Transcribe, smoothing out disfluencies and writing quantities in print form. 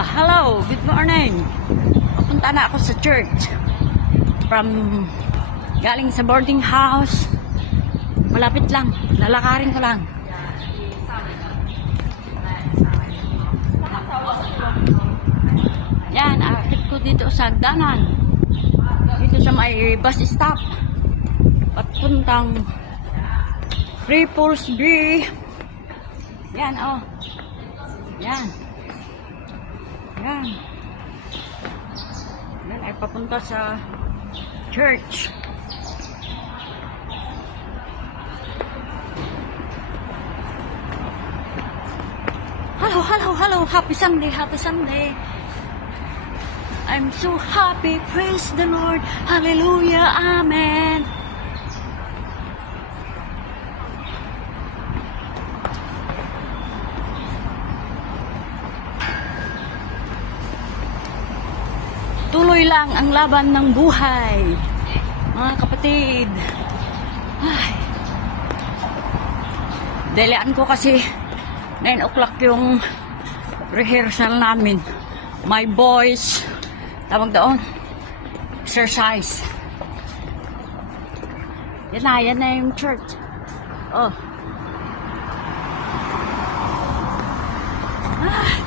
Hello, good morning. Papunta na ako sa church. Galing sa boarding house. Malapit lang, lalakarin ko lang. Yan, akit ko dito sa hagdanan. Dito sa may bus stop. Papuntang Ripples B. Yan, oh. Yan. Yan. Yan ay papunta sa church. Hello, hello, hello. Happy Sunday, happy Sunday. I'm so happy. Praise the Lord. Hallelujah. Amen. Tuloy lang ang laban ng buhay, mga kapatid. Ay. Dalian ko kasi 9 o'clock yung rehearsal namin. My voice, tawag doon, exercise. Yan na yung church. Oh. Ah.